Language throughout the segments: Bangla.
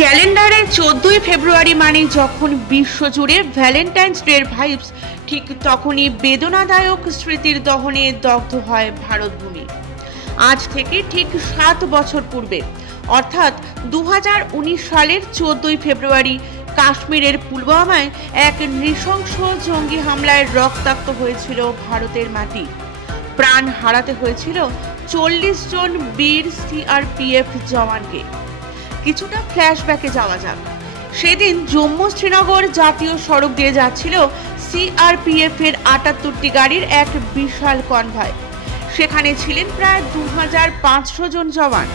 ক্যালেন্ডারে চোদ্দই ফেব্রুয়ারি মানে যখন বিশ্বজুড়ে ভ্যালেন্টাইন্স ডের ভাইবস, ঠিক তখনই বেদনাদায়ক স্মৃতির দহনে দগ্ধ হয় ভারতভূমি। আজ থেকে ঠিক সাত বছর পূর্বে, অর্থাৎ দু হাজার উনিশ সালের চোদ্দই ফেব্রুয়ারি, কাশ্মীরের পুলওয়ামায় এক নৃশংস জঙ্গি হামলায় রক্তাক্ত হয়েছিল ভারতের মাটি। প্রাণ হারাতে হয়েছিল চল্লিশ জন বীর সিআরপিএফ জওয়ানকে। কিছুটা ফ্ল্যাশব্যাকে যাওয়া যাক। সেদিন জম্মু শ্রীনগর জাতীয় সড়ক দিয়ে যাচ্ছিল সিআরপিএফ এর আটাত্তরটি গাড়ির এক বিশাল কনভয় সেখানে ছিলেন প্রায় দু হাজার পাঁচশো জন জওয়ান।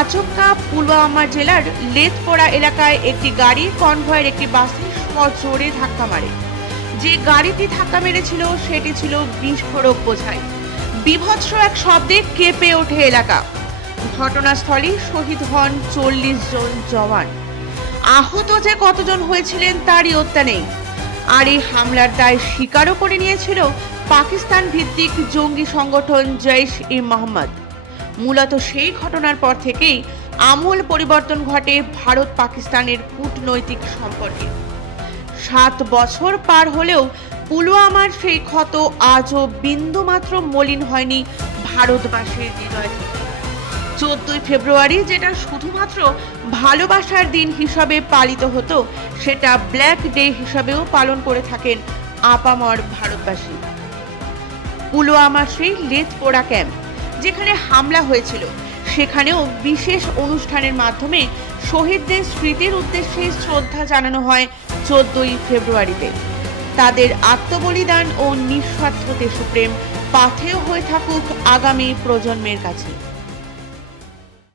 আচমকা পুলওয়ামা জেলার লেথপোড়া এলাকায় একটি গাড়ি কনভয়ের একটি বাসে সজোরে ধাক্কা মারে। যে গাড়িটি ধাক্কা মেরেছিল, সেটি ছিল বিস্ফোরক বোঝাই। বিভৎস এক শব্দে কেঁপে ওঠে এলাকা। ঘটনাস্থলে শহীদ হন চল্লিশ জন জওয়ান। আহত যে কতজন হয়েছিলেন তারই হত্যা নেই। আর এই হামলার দায় স্বীকারও করে নিয়েছিল পাকিস্তান ভিত্তিক জঙ্গি সংগঠন জৈশ ই মোহাম্মদ। মূলত সেই ঘটনার পর থেকেই আমূল পরিবর্তন ঘটে ভারত পাকিস্তানের কূটনৈতিক সম্পর্কে। সাত বছর পার হলেও পুলওয়ামার সেই ক্ষত আজও বিন্দুমাত্র মলিন হয়নি ভারতবাসীর হৃদয় থেকে। চোদ্দই ফেব্রুয়ারি, যেটা শুধুমাত্র ভালোবাসার দিন হিসাবে পালিত হতো, সেটা ব্ল্যাক ডে হিসাবেও পালন করে থাকেন আপামর ভারতবাসী। পুলওয়ামার সেই লেথ পোড়া ক্যাম্প, যেখানে হামলা হয়েছিল। সেখানেও বিশেষ অনুষ্ঠানের মাধ্যমে শহীদদের স্মৃতির উদ্দেশ্যে শ্রদ্ধা জানানো হয় চোদ্দই ফেব্রুয়ারিতে। তাদের আত্মবলিদান ও নিঃস্বার্থ দেশপ্রেম পাথেয় হয়ে থাকুক আগামী প্রজন্মের কাছে।